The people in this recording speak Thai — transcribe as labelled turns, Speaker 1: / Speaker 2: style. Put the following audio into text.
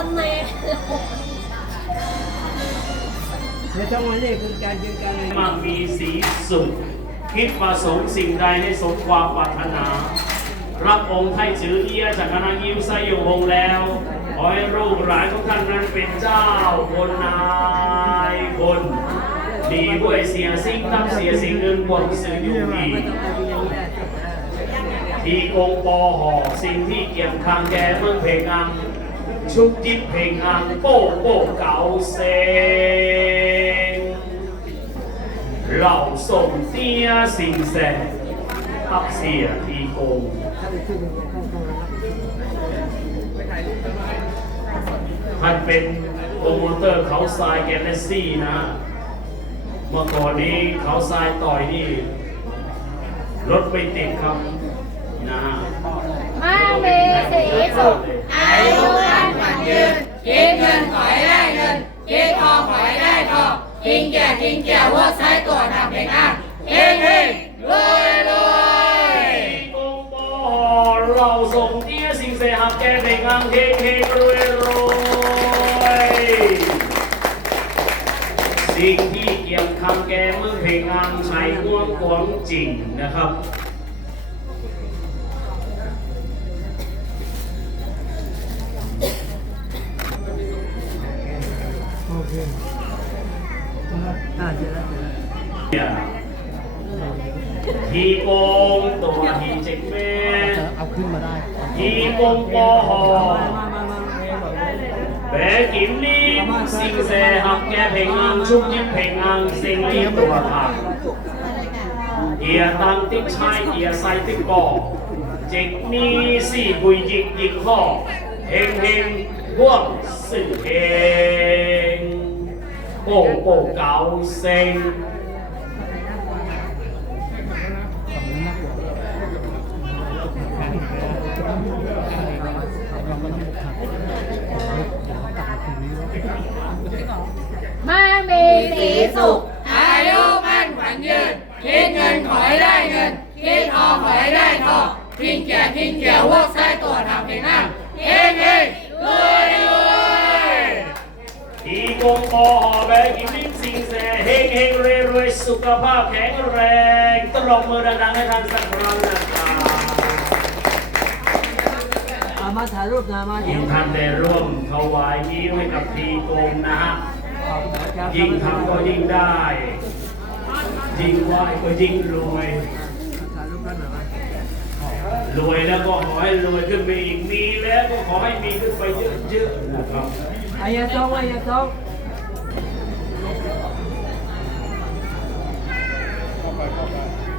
Speaker 1: อนแน่
Speaker 2: เดี๋ยวต้องมาเรียกคือการเป็นการอะไร
Speaker 3: มั่งมีสีสุขคิดประสงค์สิ่งใดให้สมความปรารถนา รับองค์ไทยจือเอียจากคณะยิ้วไซยงหงแล้ว ขอให้ลูกหลานของท่านนั้นเป็นเจ้าคนนายคนดีด้วยเสียสิ่งทำเสียสิ่งอื่นบนสื่ออยู่ดีทีกงปอหอสิ่งที่เกี่ยงคังแกเมืองเพลงอัง ชุกจิบเพลงอังโป้โป้เก่าเซงเราส่งเตี้ยสิงแสอับเสียทีโกงท่านเป็นโปรโมเตอร์เขาทรายแกลเลซี่นะ เมื่อก่อนนี้เขาทรายต่อยนี่ รถไปติดครับนะ
Speaker 4: มาเมสีสุขอายุ กินแก่กินแก้ว่าใช้ตัวทำเป็นอ่างเฮงเฮงรวยรวย
Speaker 3: โกงปอเราส่งเตี้ยสิงแสหักแกเพลงอังเฮงเฮงรวยรวยสิ่งที่เกี่ยงคำแกเมืองเพลงอังใช้กวงกวงจริงนะครับ
Speaker 2: อ่าเจอแล้วเจอแล้ว
Speaker 3: ฮีโกงตัวทีเจ็กแม่
Speaker 2: เอาขึ้นมาได้
Speaker 3: ทีโกงปอหอ
Speaker 2: มามามามามา
Speaker 3: แบกิมลีสิงแสหักแกเพลงอังชุบยิบเพลงอังสิงลีตัวผักเอียตังติ๊กชายเอียไซติ๊กปอเจ็กนี้สี่บุยยิกยิกข้อเฮงเฮงพวกสื่อเฮง โป้โป้เก่าเซ็ง
Speaker 4: มามีสีสุขอายุมั่นขวัญยืน คิดเงินขอให้ได้เงิน คิดทองขอให้ได้ทองกินแก่กินแก่ว่าใช้ตัวทำเป็นอ่งเฮงเฮง
Speaker 3: กงปอหอแบกิมลิงสิงแสเฮงเฮงรวยรวยสุขภาพแข็งแรงตลบมือดังๆให้ท่านสักครั้งนะครับ
Speaker 2: เอามาถ่ายรูปนะมา
Speaker 3: ยิ่งท่านได้ร่วมถวายยิ้มให้กับทีกงนะฮะ
Speaker 2: ครับ
Speaker 3: ยิ่งทำก็ยิ่งได้ ยิ่งไหวก็ยิ่งรวย
Speaker 2: ถ่ายรูปกันหน่อยไหม
Speaker 3: รวยแล้วก็ขอให้รวยขึ้นไปอีก มีแล้วก็ขอให้มีขึ้นไปเยอะๆนะครับ
Speaker 2: อายาซองอายาซอง vai voltar.